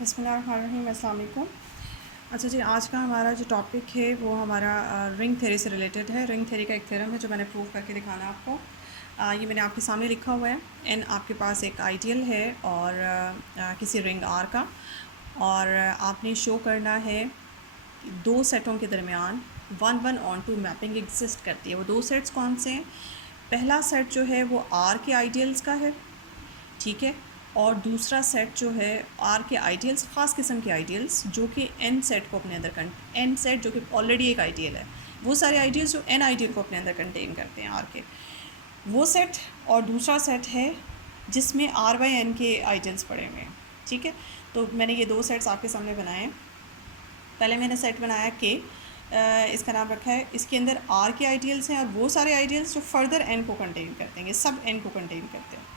बिस्मिल्लाहिर्रहमानिर्रहीम, अस्सलाम वालेकुम। अच्छा जी, आज का हमारा जो टॉपिक है वो हमारा रिंग थ्योरी से रिलेटेड है। रिंग थ्योरी का एक थ्योरम है जो मैंने प्रूव करके दिखाना है आपको। ये मैंने आपके सामने लिखा हुआ है। एन आपके पास एक आइडियल है और किसी रिंग आर का, और आपने शो करना है कि दो सेटों के दरमियान 1:1 मैपिंग एग्जिस्ट करती है। वो दो सेट्स कौन से हैं? पहला सेट जो है वो आर के आइडियल्स का है, ठीक है। और दूसरा सेट जो है आर के आइडियल्स, ख़ास किस्म के आइडियल्स जो कि एन सेट को अपने अंदर एन सेट जो कि ऑलरेडी एक आइडियल है, वो सारे आइडियल्स जो एन आइडियल को अपने अंदर कंटेन करते हैं आर के, वो सेट। और दूसरा सेट है जिसमें आर बाई एन के आइडियल्स पड़े हुए हैं, ठीक है। तो मैंने ये दो सेट्स आपके सामने बनाए हैं। पहले मैंने सेट बनाया के, इसका नाम रखा है, इसके अंदर आर के आइडियल्स हैं और वो सारे आइडियल्स जो फर्दर एन को कंटेन करते हैं, ये सब एन को कंटेन करते हैं।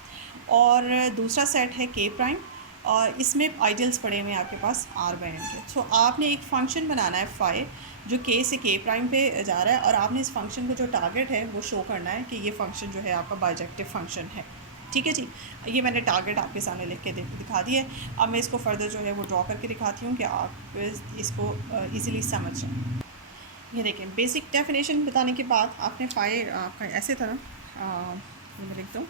और दूसरा सेट है के प्राइम, और इसमें आइडियल्स पड़े हुए हैं आपके पास आर बाई एन के। सो आपने एक फ़ंक्शन बनाना है फाई, जो के से के प्राइम पे जा रहा है, और आपने इस फंक्शन को जो टारगेट है वो शो करना है कि ये फ़ंक्शन जो है आपका बाइजेक्टिव फंक्शन है, ठीक है जी। ये मैंने टारगेट आपके सामने लिख के दिखा दिया है। अब मैं इसको फर्दर जो है वो ड्रॉ करके दिखाती हूँ कि आप इसको ईज़िली समझ जाएँ। ये देखें, बेसिक डेफिनेशन बताने के बाद आपने फाई आपका ऐसे था ना, मैं लिख दूँ,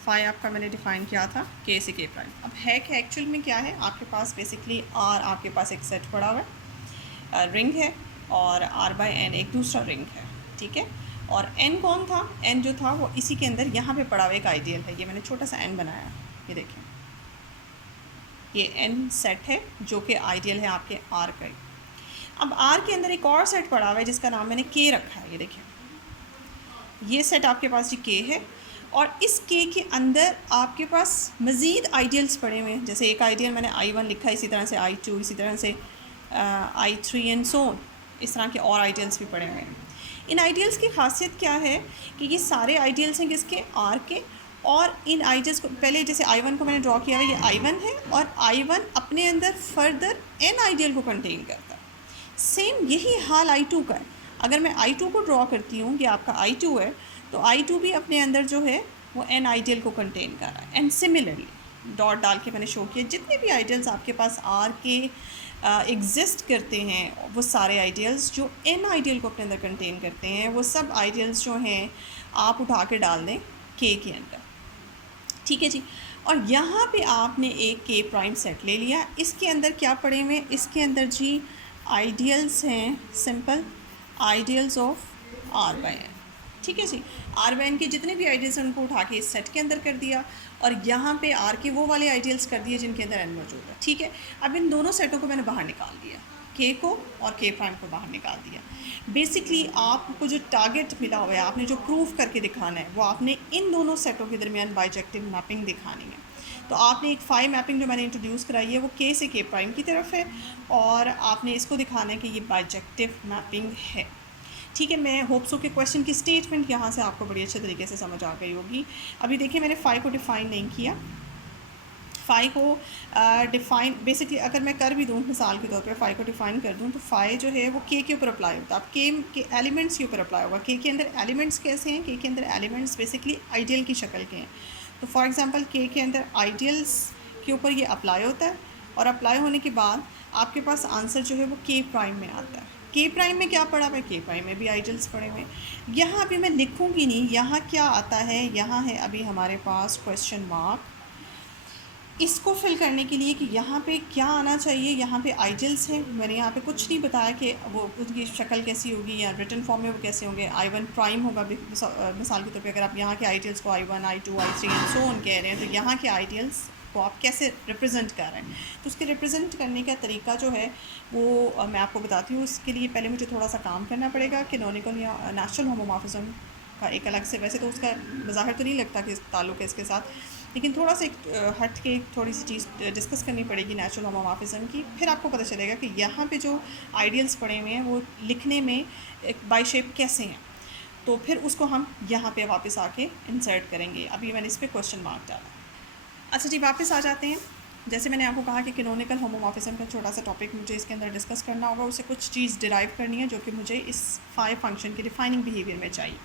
फाई आपका मैंने डिफ़ाइन किया था के से के प्राइम। अब है कि एक्चुअल में क्या है, आपके पास बेसिकली आर, आपके पास एक सेट पड़ा हुआ है, रिंग है, और आर बाई एन एक दूसरा रिंग है, ठीक है। और एन कौन था? एन जो था वो इसी के अंदर यहाँ पे पड़ा हुआ एक आइडियल है। ये मैंने छोटा सा एन बनाया, ये देखें, ये एन सेट है जो कि आइडियल है आपके आर का। अब आर के अंदर एक और सेट पड़ा हुआ है जिसका नाम मैंने के रखा है, ये देखिए, ये सेट आपके पास जी के है, और इस के के अंदर आपके पास मज़ीद आइडियल्स पड़े हुए हैं। जैसे एक आइडियल मैंने I1 लिखा है, इसी तरह से I2, इसी तरह से I3 एंड सो ऑन, इस तरह के और आइडियल्स भी पड़े हुए हैं। इन आइडियल्स की खासियत क्या है कि ये सारे आइडियल्स हैं किसके? आर के। और इन आइडियल्स को पहले, जैसे I1 को मैंने ड्रॉ किया है, ये I1 है, और I1 अपने अंदर फर्दर एन आइडियल को कंटेन करता है। सेम यही हाल I2 का है। अगर मैं I2 को ड्रॉ करती हूँ, ये आपका I2 है, तो I2 भी अपने अंदर जो है वो एन आइडियल को कंटेन कर रहा है। एंड सिमिलरली डॉट डाल के मैंने शो किया, जितने भी आइडियल्स आपके पास आर के एग्जिस्ट करते हैं, वो सारे आइडियल्स जो एन आइडियल को अपने अंदर कंटेन करते हैं, वो सब आइडियल्स जो हैं आप उठा के डाल दें के अंदर, ठीक है जी। और यहाँ पे आपने एक के प्राइम सेट ले लिया, इसके अंदर क्या पड़े हुए? इसके अंदर जी आइडियल्स हैं, simple ideals of R by N, ठीक है जी। आर बाई एन के जितने भी आइडियल्स हैं उनको उठा के इस सेट के अंदर कर दिया, और यहाँ पे आर के वो वाले आइडियल्स कर दिए जिनके अंदर एन मौजूद है, ठीक है। अब इन दोनों सेटों को मैंने बाहर निकाल दिया, के को और के प्राइम को बाहर निकाल दिया। बेसिकली आपको जो टारगेट मिला हुआ है, आपने जो प्रूफ करके दिखाना है, वो आपने इन दोनों सेटों के दरमियान बाइजेक्टिव मैपिंग दिखानी है। तो आपने एक फाई मैपिंग जो मैंने इंट्रोड्यूस कराई है वो के से के प्राइम की तरफ है, और आपने इसको दिखाना है कि ये बाइजेक्टिव मैपिंग है, ठीक है। मैं होप्सो के क्वेश्चन की स्टेटमेंट यहाँ से आपको बड़ी अच्छे तरीके से समझ आ गई होगी। अभी देखिए, मैंने फाई को डिफ़ाइन नहीं किया। फ़ाई को डिफ़ाइन बेसिकली अगर मैं कर भी दूँ, मिसाल के तौर पे फ़ाई को डिफ़ाइन कर दूँ, तो फ़ाई जो है वो के ऊपर अप्लाई होता है। अब के एलिमेंट्स के ऊपर अप्लाई होगा। के अंदर एलिमेंट्स कैसे हैं? के अंदर एलिमेंट्स बेसिकली आइडियल की शक्ल के हैं। तो फॉर एग्ज़ाम्पल के अंदर आइडियल्स के ऊपर ये अप्लाई होता है, और अप्लाई होने के बाद आपके पास आंसर जो है वो के प्राइम में आता है। के प्राइम में क्या पड़ा हुआ है? के प्राइम में भी आइडियल्स पड़े हुए हैं। यहाँ अभी मैं लिखूँगी नहीं, यहाँ क्या आता है, यहाँ है अभी हमारे पास क्वेश्चन मार्क। इसको फिल करने के लिए कि यहाँ पे क्या आना चाहिए, यहाँ पे आइडियल्स हैं। मैंने यहाँ पे कुछ नहीं बताया कि वो उसकी शक्ल कैसी होगी या रिटन फॉर्म में वो कैसे होंगे। I1 प्राइम होगा मिसाल के तौर पे। अगर आप यहाँ के आइडियल्स को I1, I2, I3 and so on कह रहे हैं, तो यहाँ के आइडियल्स को आप कैसे रिप्रेजेंट कर रहे हैं, तो उसके रिप्रेजेंट करने का तरीका जो है वो मैं आपको बताती हूँ। उसके लिए पहले मुझे थोड़ा सा काम करना पड़ेगा। कैनोनिकल या नेचुरल होमोमॉर्फिज्म का एक अलग से, वैसे तो उसका ज़ाहिर तो नहीं लगता कि ताल्लुक़ है इसके साथ, लेकिन थोड़ा सा एक हट के थोड़ी सी चीज़ डिस्कस करनी पड़ेगी नेचुरल होमोमॉर्फिज्म की। फिर आपको पता चलेगा कि यहाँ पे जो आइडियल्स पड़े हुए हैं वो लिखने में एक बाई शेप कैसे हैं, तो फिर उसको हम यहाँ पे वापस आके इंसर्ट करेंगे। अभी मैंने इस पर क्वेश्चन मार्क डाला। अच्छा जी, वापस आ जाते हैं। जैसे मैंने आपको कहा कि कैनोनिकल होमोमॉर्फिज्म का छोटा सा टॉपिक मुझे इसके अंदर डिस्कस करना होगा, उससे कुछ चीज़ डिराइव करनी है जो कि मुझे इस फाई फंक्शन के डिफाइनिंग बिहेवियर में चाहिए।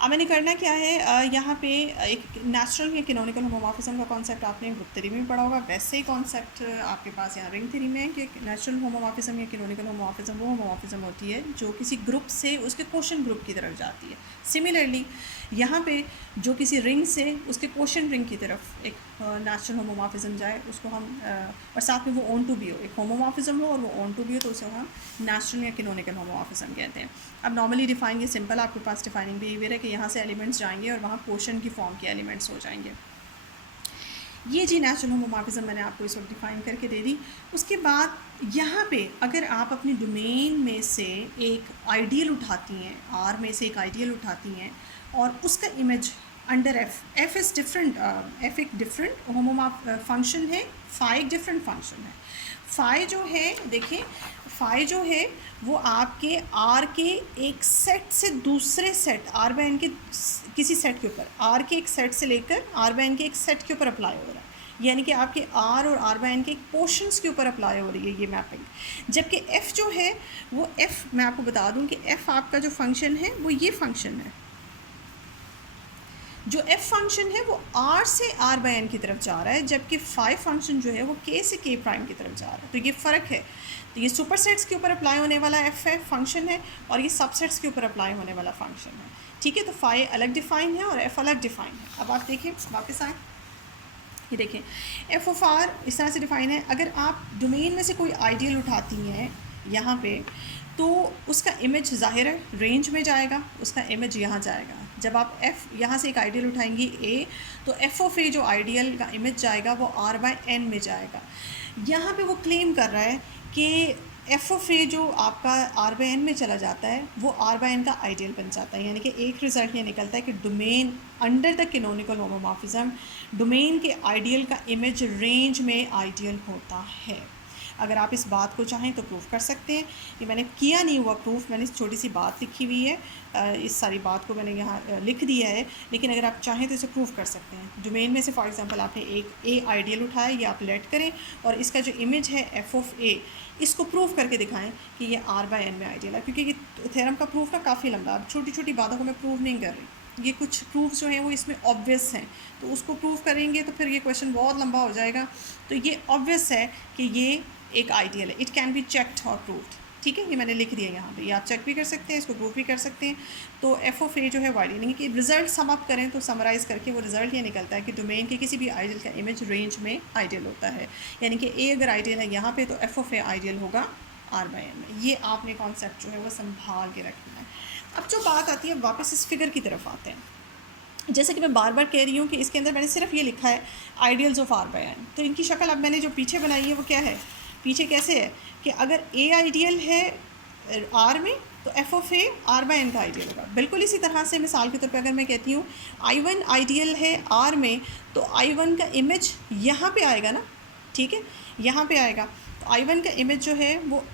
अब मैंने करना क्या है, यहाँ पे एक नेचुरल या कैनोनिकल होमोमॉर्फिज्म का कॉन्सेप्ट आपने ग्रुप थ्योरी में पढ़ा होगा, वैसे ही कॉन्सेप्ट आपके पास यहाँ रिंग थ्योरी में है कि नेचुरल होमोमॉर्फिज्म या कैनोनिकल होमोमॉर्फिज्म वो होमोमॉर्फिज्म होती है जो किसी ग्रुप से उसके क्वोशिएंट ग्रुप की तरफ जाती है। सिमिलरली यहाँ पे जो किसी रिंग से उसके क्वोशिएंट रिंग की तरफ एक नेचुरल होमोमॉर्फिज्म जाए, उसको हम और साथ में वो ऑन टू भी हो, एक होमोमॉर्फिज्म हो और वो ऑन टू भी हो, तो उसे हम नेचुरल या कैनोनिकल होमोमॉर्फिज्म कहते हैं। अब नॉर्मली डिफाइन ये सिंपल आपके पास डिफाइनिंग बिहेवियर है कि यहाँ से एलिमेंट्स जाएंगे और वहाँ क्वोशिएंट की फॉर्म के एलिमेंट्स हो जाएंगे। ये जी नेचुरल होमोमॉर्फिज्म मैंने आपको इस वक्त डिफाइन करके दे दी। उसके बाद यहाँ पे अगर आप अपनी डोमेन में से एक आइडियल उठाती हैं, आर में से एक आइडियल उठाती हैं और उसका image under F is different, F एक डिफरेंट होमोमॉर्फ फंक्शन है, फाई एक डिफरेंट फंक्शन है। फाई जो है, देखिए फाई जो है वो आपके आर के एक सेट से दूसरे सेट आर बाय एन के किसी सेट के ऊपर, आर के एक सेट से लेकर आर बाय एन के एक सेट के ऊपर अप्लाई हो रहा है, यानी कि आपके आर और आर बाय एन के एक पोर्शंस के ऊपर अप्लाई हो रही है ये मैपिंग। जबकि एफ़ जो है वो एफ़, मैं आपको बता दूं कि एफ़ आपका जो फंक्शन है वो ये फंक्शन है, जो एफ फंक्शन है वो आर से आर बाय एन की तरफ जा रहा है, जबकि फाई फंक्शन जो है वो के से के प्राइम की तरफ जा रहा है। तो ये फ़र्क है। तो ये सुपरसेट्स के ऊपर अप्लाई होने वाला एफ है फंक्शन है, और ये सबसेट्स के ऊपर अप्लाई होने वाला फंक्शन है। ठीक है, तो फाई अलग डिफाइन है और एफ अलग डिफाइन है। अब आप देखिए, वापस आए, ये देखें एफ ऑफ आर इस तरह से डिफाइन है। अगर आप डोमेन में से कोई आइडियल उठाती हैं यहाँ पे, तो उसका इमेज ज़ाहिर है रेंज में जाएगा, उसका इमेज यहाँ जाएगा। जब आप एफ़ यहाँ से एक आइडियल उठाएंगी ए, तो एफ़ ऑफ ए जो आइडियल का इमेज जाएगा वो आर बाय एन में जाएगा। यहाँ पे वो क्लेम कर रहा है कि एफ़ ऑफ ए जो आपका आर बाय एन में चला जाता है वो आर बाय एन का आइडियल बन जाता है। यानी कि एक रिज़ल्ट ये निकलता है कि domain under the canonical homomorphism, domain के आइडियल का इमेज रेंज में आइडियल होता है। अगर आप इस बात को चाहें तो प्रूफ कर सकते हैं। ये मैंने किया नहीं हुआ प्रूफ, मैंने छोटी सी बात लिखी हुई है, इस सारी बात को मैंने यहाँ लिख दिया है, लेकिन अगर आप चाहें तो इसे प्रूफ कर सकते हैं। डोमेन में से फॉर एग्जांपल आपने एक ए आइडियल उठाया, ये आप लेट करें और इसका जो इमेज है एफ ऑफ ए, इसको प्रूफ करके दिखाएं कि ये आर बाय एन में आइडियल है। क्योंकि ये थ्योरम का प्रूफ ना काफ़ी लंबा, अब छोटी छोटी बातों को मैं प्रूव नहीं कर रही, ये कुछ प्रूफ जो हैं वो इसमें ऑब्वियस हैं, तो उसको प्रूफ करेंगे तो फिर ये क्वेश्चन बहुत लंबा हो जाएगा। तो ये ऑब्वियस है कि ये एक आइडियल है, इट कैन बी चेक्ड और प्रूव्ड। ठीक है, ये मैंने लिख दिया यहाँ पे, ये आप चेक भी कर सकते हैं, इसको प्रूफ भी कर सकते हैं। तो एफ ऑफ ए जो है वाइड, यानी कि रिजल्ट सम अप करें तो समराइज़ करके वो रिजल्ट ये निकलता है कि डोमेन के किसी भी आइडियल का इमेज रेंज में आइडियल होता है। यानी कि ए अगर आइडियल है यहाँ पे, तो एफ ऑफ ए आइडियल होगा आर बाय एन में। ये आपने कॉन्सेप्ट जो है वो संभाल के रखना है। अब जो बात आती है वापस इस फिगर की तरफ आते हैं। जैसे कि मैं बार बार कह रही हूँ कि इसके अंदर मैंने सिर्फ ये लिखा है ideals of R by N, तो इनकी शक्ल अब मैंने जो पीछे बनाई है वो क्या है, पीछे कैसे है कि अगर ए आइडियल है आर में तो F of A R by N का आइडियल होगा। बिल्कुल इसी तरह से मिसाल के तौर पे अगर मैं कहती हूँ आई वन आइडियल है आर में, तो आई वन का इमेज यहाँ पे आएगा ना, ठीक है, यहाँ पे आएगा। तो आई वन का इमेज जो है वो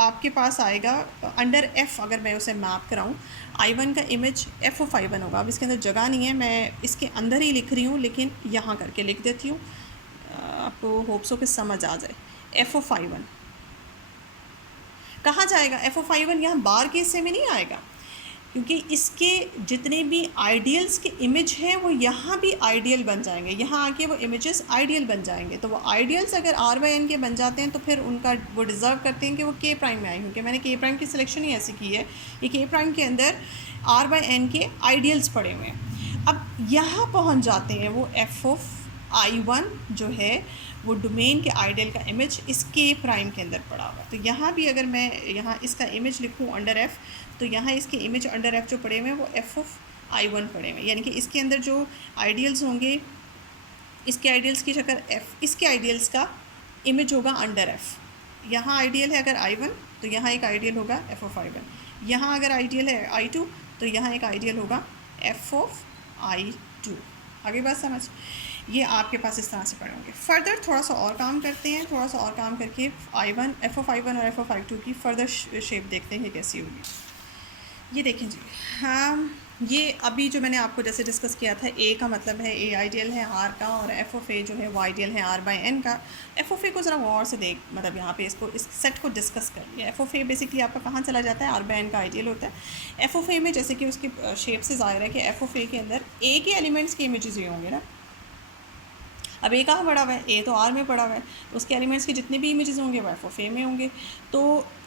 आपके पास आएगा अंडर एफ़, अगर मैं उसे मैप कराऊँ आई वन का image F of I one होगा। अब इसके अंदर जगह नहीं है, मैं इसके अंदर ही लिख रही हूँ, लेकिन यहाँ करके लिख देती हूँ, आपको होप्स हो कि समझ आ जाए। एफ ऑफ आई वन कहाँ जाएगा, एफ ऑफ आई वन यहाँ बार के हिस्से में नहीं आएगा, क्योंकि इसके जितने भी आइडियल्स के इमेज हैं वो यहाँ भी आइडियल बन जाएंगे, यहाँ आके वो इमेजेस आइडियल बन जाएंगे। तो वो आइडियल्स अगर आर बाय एन के बन जाते हैं तो फिर उनका वो डिज़र्व करते हैं कि वो के प्राइम में आए, क्योंकि मैंने के प्राइम की सिलेक्शन ही ऐसी की है, ये के प्राइम के अंदर आर बाय एन के आइडियल्स पड़े हुए हैं। अब यहाँ पहुँच जाते हैं वो एफ ऑफ आई वन जो है वो डोमेन के आइडियल का इमेज इस के प्राइम के अंदर पड़ा हुआ। तो यहाँ भी अगर मैं यहाँ इसका इमेज लिखूँ अंडर एफ़, तो यहाँ इसके इमेज अंडर एफ़ जो पड़े हुए हैं वो एफ़ ऑफ आई वन पड़े हुए हैं, यानी कि इसके अंदर जो आइडियल्स होंगे, इसके आइडियल्स की शक्ल एफ़, इसके आइडियल्स का इमेज होगा अंडर एफ़। यहाँ आइडियल है अगर आई वन, तो यहाँ एक आइडियल होगा एफ़ ऑफ आई वन। यहाँ अगर आइडियल है आई टू, तो यहाँ एक आइडियल होगा एफ़ ऑफ आई टू। आगे बात समझ, ये आपके पास इस तरह से पड़े होंगे। फर्दर थोड़ा सा और काम करते हैं, थोड़ा सा और काम करके I one, F of I one और एफ ऑफ आई टू की फर्दर शेप देखते हैं कि कैसी होगी। ये देखें जी, हाँ ये अभी जो मैंने आपको जैसे डिस्कस किया था, ए का मतलब है ए आइडियल है आर का, और एफ ऑफ ए जो है वो आइडियल है आर बाई एन का। एफ ऑफ ए को ज़रा गौर से देख, मतलब यहाँ पे इसको इस सेट को डिस्कस कर लिया। एफ ऑफ ए बेसिकली आपका कहाँ चला जाता है, आर बाई एन का आइडियल होता है। एफ ऑफ ए में जैसे कि उसकी शेप से ज़ाहिर है कि एफ ऑफ ए के अंदर ए के एलिमेंट्स के इमेजेस ये होंगे ना। अब ए कहाँ पड़ा हुआ है, ए तो आर में पड़ा हुआ है, तो उसके एलिमेंट्स के जितने भी इमेजेस होंगे वो एफ ऑफ ए में होंगे। तो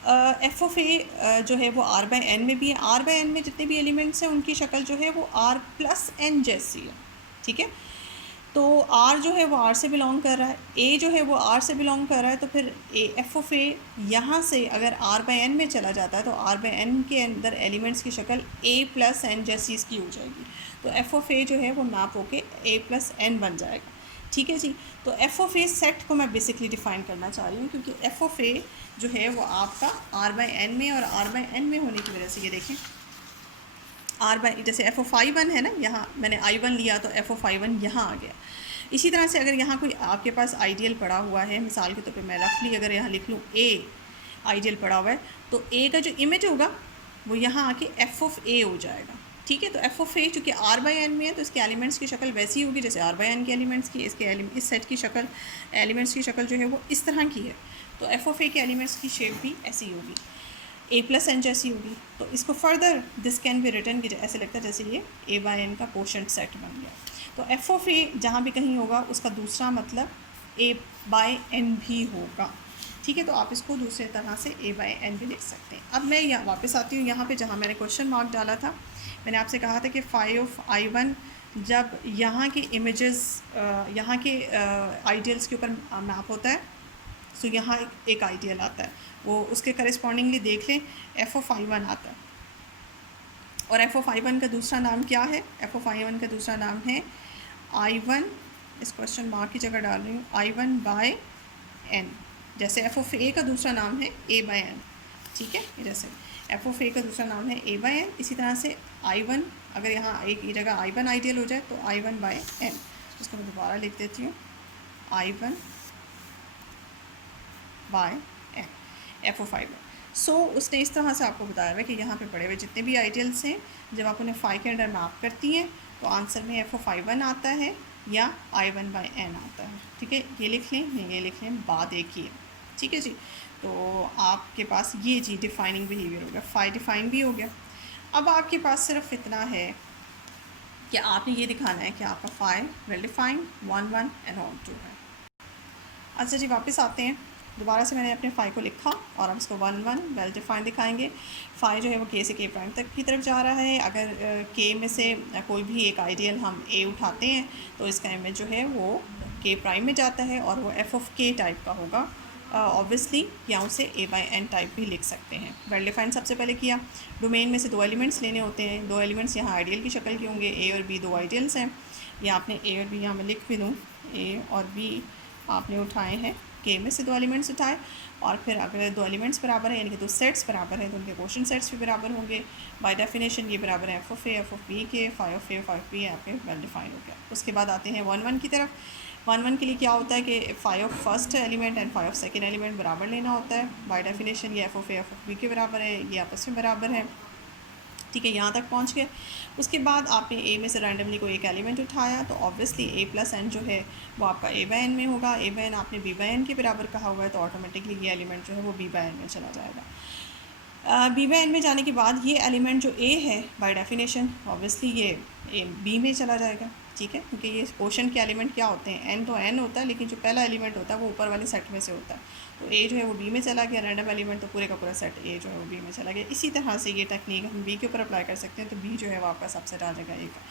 एफ ऑफ ए जो है वो आर बाई एन में भी है। आर बाई एन में जितने भी एलिमेंट्स हैं उनकी शक्ल जो है वो आर प्लस एन जैसी है, ठीक है। तो आर जो है वो आर से बिलोंग कर रहा है, ए जो है वो आर से बिलोंग कर रहा है, तो फिर ए एफ ऑफ ए यहाँ से अगर आर बाई एन में चला जाता है तो आर बाई एन के अंदर एलिमेंट्स की शक्ल ए प्लस एन जैसी इसकी हो जाएगी। तो एफ ऑफ ए जो है वो मैप होके ए प्लस एन बन जाएगा, ठीक है जी। तो एफ ऑफ ए सेट को मैं बेसिकली डिफ़ाइन करना चाह रही हूँ, क्योंकि एफ ऑफ ए जो है वो आपका आर बाई एन में और आर बाई एन में होने की वजह से, ये देखें आर बाई, जैसे एफ ऑफ आई वन है ना, यहाँ मैंने आई वन लिया तो एफ ऑफ आई वन यहाँ आ गया। इसी तरह से अगर यहाँ कोई आपके पास आइडियल पड़ा हुआ है, मिसाल के तौर पे मैं रफली अगर यहाँ लिख लूँ ए आइडियल पड़ा हुआ है, तो ए का जो इमेज होगा वो यहाँ आके एफ ऑफ ए हो जाएगा, ठीक है। तो एफ ऑफ ए चूँकि आर बाई एन में है तो इसके एलिमेंट्स की शक्ल वैसी होगी जैसे आर बाई एन के एलिमेंट्स की। इसके इस सेट की शक्ल, एलिमेंट्स की शक्ल जो है वो इस तरह की है। तो एफ ऑफ ए के एलिमेंट्स की शेप भी ऐसी होगी, ए प्लस एन जैसी होगी। तो इसको further this can be written कि ऐसे लगता है जैसे ये ए बाई एन का कोशेंट सेट बन गया। तो एफ ऑफ ए जहाँ भी कहीं होगा उसका दूसरा मतलब ए बाई एन भी होगा, ठीक है। तो आप इसको दूसरे तरह से ए बाई एन भी लिख सकते हैं। अब मैं यहाँ वापस आती हूँ यहाँ पे जहाँ मैंने क्वेश्चन मार्क डाला था। मैंने आपसे कहा था कि फाई ऑफ आई वन जब यहाँ के इमेजेस यहाँ के आइडियल्स के ऊपर मैप होता है, सो यहाँ एक आइडियल आता है, वो उसके करस्पॉन्डिंगली देख लें एफ ऑफ आई वन आता है। और एफ ऑफ आई वन का दूसरा नाम क्या है, एफ ऑफ आई वन का दूसरा नाम है आई वन, इस क्वेश्चन मार्क की जगह डाल रही हूँ, आई वन बाय एन। जैसे एफ ऑफ ए का दूसरा नाम है ए बाय एन, ठीक है। जैसे एफ ऑफ ए का दूसरा नाम है ए बाय एन, इसी तरह से आई वन अगर यहाँ एक ही जगह आई वन आइडियल हो जाए तो आई वन बाय एन। उसको मैं दोबारा लिख देती हूँ, I one by N, F of I one. सो उसने इस तरह से आपको बताया है कि यहाँ पे पड़े हुए जितने भी आइडियल्स हैं जब आप उन्हें फाई के अंडर मैप करती हैं तो आंसर में एफ ऑफ आई वन आता है या आई वन बाई एन आता है, ठीक है। ये लिख लें, ये लिख लें, बात एक ही है, ठीक है जी। तो आपके पास ये जी डिफाइनिंग बिहेवियर हो गया, फाई डिफाइन भी हो गया। अब आपके पास सिर्फ इतना है कि आपने ये दिखाना है कि आपका phi well defined 1 1 and on 2 है। अच्छा जी, वापस आते हैं। दोबारा से मैंने अपने फाई को लिखा और हम इसको 1 1 वेल डिफाइंड दिखाएंगे। फाई जो है वो के से के प्राइम तक की तरफ जा रहा है। अगर के में से कोई भी एक आइडियल हम ए उठाते हैं तो इसका इमेज जो है वो के प्राइम में जाता है और वो एफ ऑफ के टाइप का होगा ऑब्वियसली, या उसे ए बाई एन टाइप भी लिख सकते हैं। वेल डिफाइंड सबसे पहले किया, डोमेन में से दो एलिमेंट्स लेने होते हैं, दो एलिमेंट्स यहाँ आइडियल की शक्ल के होंगे, ए और बी दो आइडियल्स हैं। या आपने ए और बी यहाँ मैं लिख भी दूँ, ए और बी आपने उठाए हैं, के में से दो एलिमेंट्स उठाए, और फिर अगर दो एलिमेंट्स बराबर हैं यानी कि दो सेट्स बराबर हैं तो उनके क्वोशंट सेट्स भी बराबर होंगे। बाय डेफिनेशन ये बराबर है एफ ऑफ बी के, phi of A phi of B आपके वेल डिफाइन हो गया। उसके बाद आते हैं 1 1 की तरफ। 1 1 के लिए क्या होता है कि phi of first element and phi of second element बराबर लेना होता है। बाय डेफिनेशन ये एफ ऑफ बी के बराबर है, ये आपस में बराबर है, ठीक है। यहाँ तक पहुँच गए। उसके बाद आपने ए में से रैंडमली कोई एक एलिमेंट उठाया तो ऑब्वियसली ए प्लस एन जो है वो आपका ए बाय एन में होगा। ए बाय एन आपने बी बाय एन के बराबर कहा हुआ है तो ऑटोमेटिकली ये एलिमेंट जो है वो बी बाय एन में चला जाएगा। बी बाय एन में जाने के बाद ये एलिमेंट जो ए है बाय डेफिनेशन ऑब्वियसली ये बी में चला जाएगा, ठीक है, क्योंकि ये क्वोशंट के एलिमेंट क्या होते हैं, एन तो एन होता है लेकिन जो पहला एलिमेंट होता है वो ऊपर वाले सेट में से होता है। तो ए जो है वो बी में चला गया, रैंडम एलिमेंट तो पूरे का पूरा सेट ए जो है वो बी में चला गया। इसी तरह से ये टेक्निक हम बी के ऊपर अप्लाई कर सकते हैं। तो बी जो है वो आपका सबसेट आ जाएगा ए का,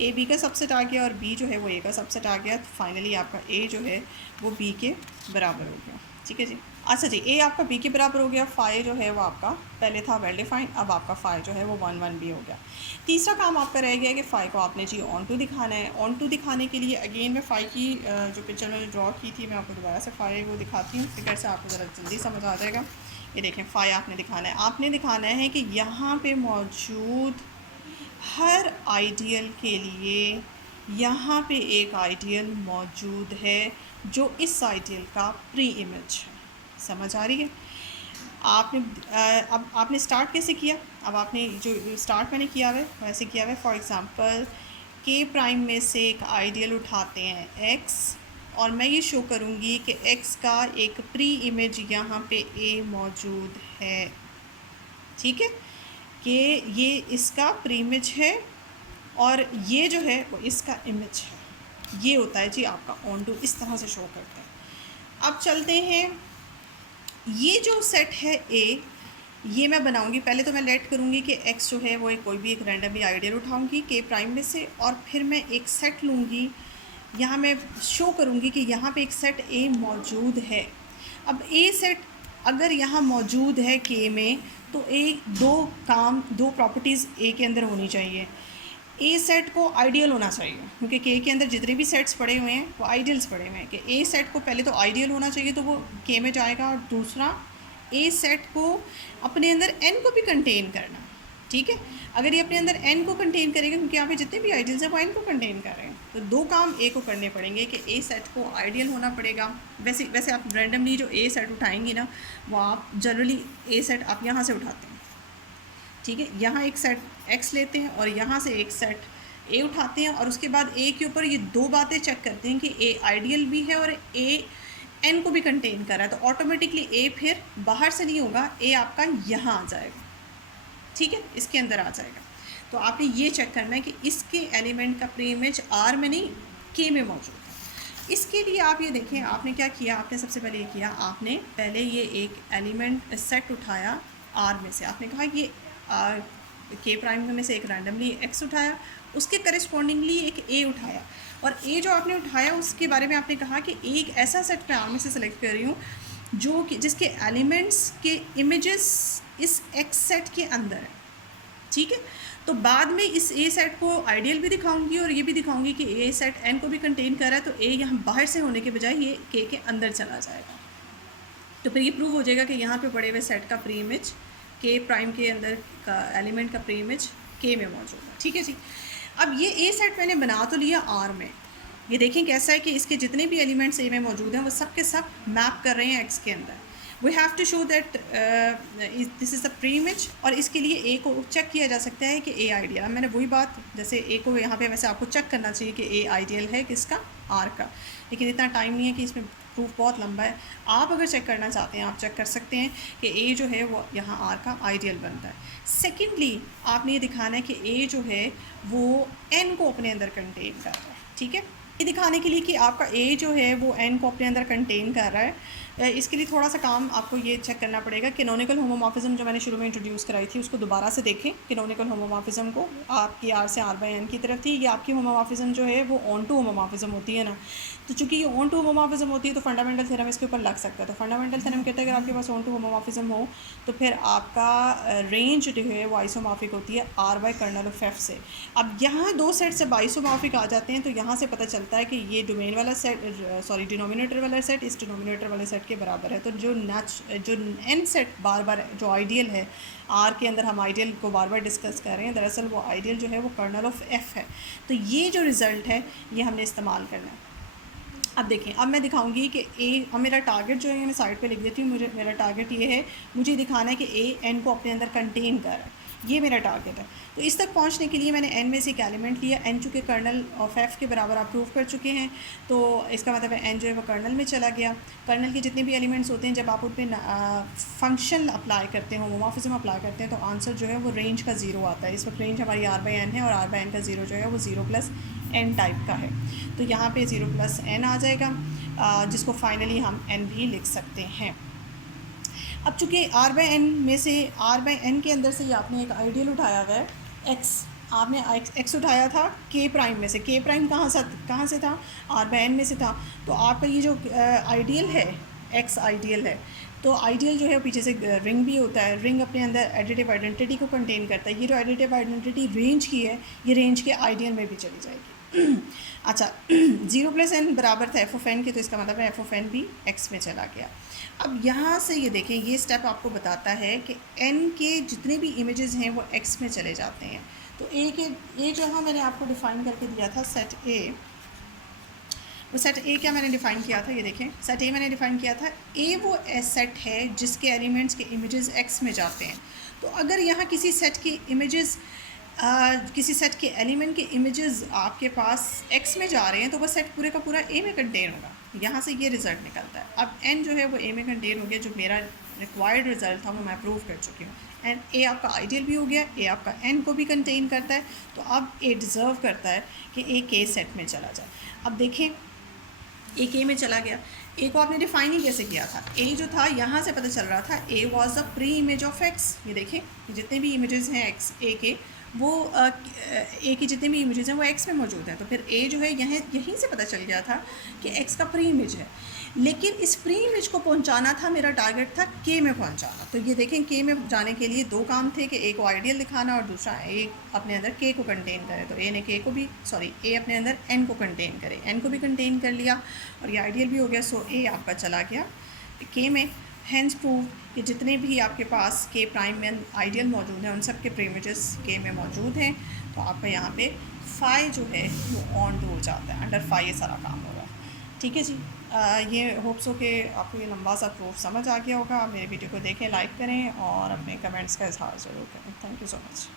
ए बी का सबसेट आ गया और बी जो है वो ए का सबसेट आ गया। तो फाइनली आपका ए जो है वो बी के बराबर हो गया, ठीक है जी। अच्छा जी, ए आपका बी के बराबर हो गया। फाई जो है वो आपका पहले था वेल डिफाइंड, अब आपका फाई जो है वो 1 1 भी हो गया। तीसरा काम आपका रह गया कि फ़ाई को आपने जी ऑन टू दिखाना है। ऑन टू दिखाने के लिए अगेन मैं फ़ाई की जो पिक्चर मैंने ड्रॉ की थी मैं आपको दोबारा से फ़ाई वो दिखाती हूँ, फिगर से आपको ज़रा जल्दी समझ आ जाएगा। ये देखें, फ़ाई आपने दिखाना है, आपने दिखाना है कि यहाँ पे मौजूद हर आइडियल के लिए यहाँ पे एक आइडियल मौजूद है जो इस आइडियल का प्री इमेज है। समझ आ रही है? आपने अब आपने स्टार्ट कैसे किया, अब आपने जो स्टार्ट मैंने किया हुआ है वैसे किया हुआ है। फॉर एग्ज़ाम्पल के प्राइम में से एक आइडियल उठाते हैं एक्स, और मैं ये शो करूँगी कि एक्स का एक प्री इमेज यहाँ पे ए मौजूद है, ठीक है, कि ये इसका प्री इमेज है और ये जो है वो इसका इमेज है। ये होता है जी आपका ऑन टू, इस तरह से शो करते हैं। अब चलते हैं, ये जो सेट है ए, ये मैं बनाऊंगी। पहले तो मैं लेट करूंगी कि एक्स जो है वो कोई भी एक रैंडमली आइडियल उठाऊंगी के प्राइम में से, और फिर मैं एक सेट लूँगी। यहाँ मैं शो करूँगी कि यहाँ पे एक सेट ए मौजूद है। अब ए सेट अगर यहाँ मौजूद है के में, तो दो प्रॉपर्टीज़ ए के अंदर होनी चाहिए। ए सेट को आइडियल होना चाहिए, क्योंकि के अंदर जितने भी सेट्स पड़े हुए हैं वो आइडियल्स पड़े हुए हैं, कि ए सेट को पहले तो आइडियल होना चाहिए तो वो के में जाएगा, और दूसरा ए सेट को अपने अंदर एन को भी कंटेन करना, ठीक है। अगर ये अपने अंदर एन को कंटेन करेगा, क्योंकि यहाँ पे जितने भी आइडियल्स हैं वो एन को कंटेन कर रहे हैं, तो दो काम ए को करने पड़ेंगे कि ए सेट को आइडियल होना पड़ेगा। वैसे आप रैंडमली जो ए सेट उठाएंगी ना, वो आप जनरली ए सेट आप यहाँ से उठाते हैं, ठीक है। यहाँ एक सेट एक्स लेते हैं और यहाँ से एक सेट ए उठाते हैं, और उसके बाद ए के ऊपर ये दो बातें चेक करते हैं कि ए आइडियल भी है और ए एन को भी कंटेन कर रहा है, तो ऑटोमेटिकली ए फिर बाहर से नहीं होगा, ए आपका यहाँ आ जाएगा, ठीक है, इसके अंदर आ जाएगा। तो आपने ये चेक करना है कि इसके एलिमेंट का प्री इमेज आर में नहीं के में मौजूद है। इसके लिए आप ये देखें, आपने क्या किया, आपने सबसे पहले ये किया, आपने पहले ये एक एलिमेंट सेट उठाया आर में से, आपने कहा ये के प्राइम में से एक रैंडमली एक्स उठाया, उसके करस्पॉन्डिंगली एक ए उठाया, और ए जो आपने उठाया उसके बारे में आपने कहा कि एक ऐसा सेट मैं आर में से सेलेक्ट कर रही हूँ जो कि जिसके एलिमेंट्स के इमेजेस इस एक्स सेट के अंदर है, ठीक है। तो बाद में इस ए सेट को आइडियल भी दिखाऊंगी और ये भी दिखाऊंगी कि ए सेट एन को भी कंटेन कर रहा है, तो ए यहाँ बाहर से होने के बजाय ये के अंदर चला जाएगा। तो फिर ये प्रूव हो जाएगा कि यहाँ पे पड़े हुए सेट का प्री इमेज के प्राइम के अंदर का एलिमेंट का प्री इमेज के में मौजूद है, ठीक है जी। अब ये ए सेट मैंने बना तो लिया आर में, ये देखें कैसा है कि इसके जितने भी एलिमेंट्स ए में मौजूद हैं वो सब के सब मैप कर रहे हैं एक्स के अंदर। We have to show that this is the pre image, और इसके लिए ए को चेक किया जा सकता है कि ए आइडियल। मैंने वही बात, जैसे ए को यहाँ पे वैसे आपको चेक करना चाहिए कि ए आइडियल है किसका, आर का, लेकिन इतना टाइम नहीं है कि इसमें प्रूफ बहुत लंबा है। आप अगर चेक करना चाहते हैं आप चेक कर सकते हैं कि ए जो है वो यहाँ आर का आइडियल बनता है। सेकेंडली आपने ये दिखाना है कि ए जो है वो एन को अपने अंदर कंटेन कर रहा है, ठीक है। ये दिखाने के लिए कि आपका ए जो है वो एन को अपने अंदर कंटेन कर रहा है, इसके लिए थोड़ा सा काम आपको ये चेक करना पड़ेगा। कैनोनिकल होमोमॉर्फिज्म जो मैंने शुरू में इंट्रोड्यूस कराई थी उसको दोबारा से देखें। कैनोनिकल होमोमॉर्फिज्म को आपकी आर से आर बाई एन की तरफ थी, ये आपकी होमोमॉर्फिज्म जो है वो ऑन टू होमोमॉर्फिज्म होती है ना, तो चूँकि ये ऑन टू होमोमॉर्फिज्म होती है तो फंडामेंटल थ्योरम इसके ऊपर लग सकता है। तो फंडामेंटल थ्योरम कहता है अगर आपके पास ऑन टू होमोमॉर्फिज्म हो तो फिर आपका रेंज जो है वो आइसोमॉर्फिक होती है R by kernel of F से। अब यहाँ दो सेट जब आइसोमॉर्फिक आ जाते हैं तो यहाँ से पता चलता है कि ये डोमेन वाला सेट डिनोमिनेटर वाला सेट इस डिनोमिनेटर वाले सेट के बराबर है। तो जो एन सेट बार बार जो आइडियल है आर के अंदर, हम आइडियल को बार बार डिस्कस कर रहे हैं, दरअसल वो आइडियल जो है वो कर्नल ऑफ एफ है। तो ये जो रिज़ल्ट है ये हमने इस्तेमाल करना है। अब देखें, अब मैं दिखाऊंगी कि ए, अब मेरा टारगेट जो है मैं साइड पे लिख देती हूँ, मेरा टारगेट ये है, मुझे दिखाना है कि ए एन को अपने अंदर कंटेन कर रहा है, ये मेरा टारगेट है। तो इस तक पहुंचने के लिए मैंने एन में से एक एलिमेंट लिया, एन चूँकि कर्नल ऑफ एफ के बराबर आप प्रूव कर चुके हैं, तो इसका मतलब है एन जो है वो कर्नल में चला गया। कर्नल के जितने भी एलिमेंट्स होते हैं जब आप उन पर फंक्शन अप्लाई करते हैं, होमोमॉर्फिज्म अप्लाई करते हैं, तो आंसर जो है वो रेंज का ज़ीरो आता है। इस वक्त रेंज हमारी आर बाई एन है और आर बाई एन का ज़ीरो जो है वो ज़ीरो प्लस एन टाइप का है, तो यहाँ पे ज़ीरो प्लस एन आ जाएगा, जिसको फाइनली हम एन भी लिख सकते हैं। अब चूँकि आर बाई एन में से, आर बाई एन के अंदर से ही आपने एक आइडियल उठाया हुआ है एक्स, आपने एक्स उठाया था के प्राइम में से। के प्राइम कहाँ से था, आर बाई एन में से था। तो आपका ये जो आइडियल है एक्स आइडियल है, तो आइडियल जो है पीछे से रिंग भी होता है, रिंग अपने अंदर एडिटिव आइडेंटिटी को कंटेन करता है। ये जो एडिटिव आइडेंटिटी रेंज की है ये रेंज के आइडियल में भी चली जाएगी। अच्छा, ज़ीरो प्लस एन बराबर था एफ ऑफ एन के, तो इसका मतलब है एफ ऑफ एन भी एक्स में चला गया। अब यहाँ से ये देखें, ये स्टेप आपको बताता है कि एन के जितने भी इमेजेस हैं वो एक्स में चले जाते हैं। तो ए जो हाँ मैंने आपको डिफ़ाइन करके दिया था सेट ए, वो सेट ए क्या मैंने डिफ़ाइन किया था, ये देखें, सेट ए मैंने डिफ़ाइन किया था, ए वो सेट है जिसके एलिमेंट्स के इमेजेस एक्स में जाते हैं। तो अगर यहाँ किसी सेट की इमेजेस किसी सेट के एलिमेंट के इमेजेस आपके पास एक्स में जा रहे हैं तो वो सेट पूरे का पूरा ए में कंटेन होगा। यहाँ से ये रिज़ल्ट निकलता है। अब एन जो है वो ए में कंटेन हो गया, जो मेरा रिक्वायर्ड रिज़ल्ट था वो मैं प्रूव कर चुकी हूँ। एंड ए आपका आइडियल भी हो गया, ए आपका एन को भी कंटेन करता है, तो अब ए डिज़र्व करता है कि ए के सेट में चला जाए। अब देखें, ए के में चला गया। ए को आपने डिफाइन ही कैसे किया था? ए जो था यहाँ से पता चल रहा था, ए was a pre image of x. ये देखें, जितने भी इमेजेस हैं एक्स ए के, वो ए की जितने भी इमेजेस हैं वो एक्स में मौजूद हैं। तो फिर ए जो है यहीं से पता चल गया था कि एक्स का प्री इमेज है। लेकिन इस प्री इमेज को पहुंचाना था, मेरा टारगेट था के में पहुंचाना। तो ये देखें, के में जाने के लिए दो काम थे कि ए को आइडियल दिखाना और दूसरा ए अपने अंदर के को कंटेन करे। तो ए ने के को भी ए अपने अंदर एन को कंटेन करे, एन को भी कंटेन कर लिया और ये आइडियल भी हो गया। सो ए आपका चला गया के में। हैंस प्रूव कि जितने भी आपके पास के प्राइम में आइडियल मौजूद हैं उन सब के प्री इमेजेस के में मौजूद हैं। तो आपका यहाँ पे फाई जो है वो ऑन हो जाता है, अंडर फाई ये सारा काम होगा। ठीक है जी। ये होप्स हो कि आपको ये लंबा सा प्रूफ समझ आ गया होगा। मेरे वीडियो को देखें, लाइक करें और अपने कमेंट्स का इजहार ज़रूर करें। Thank you so much.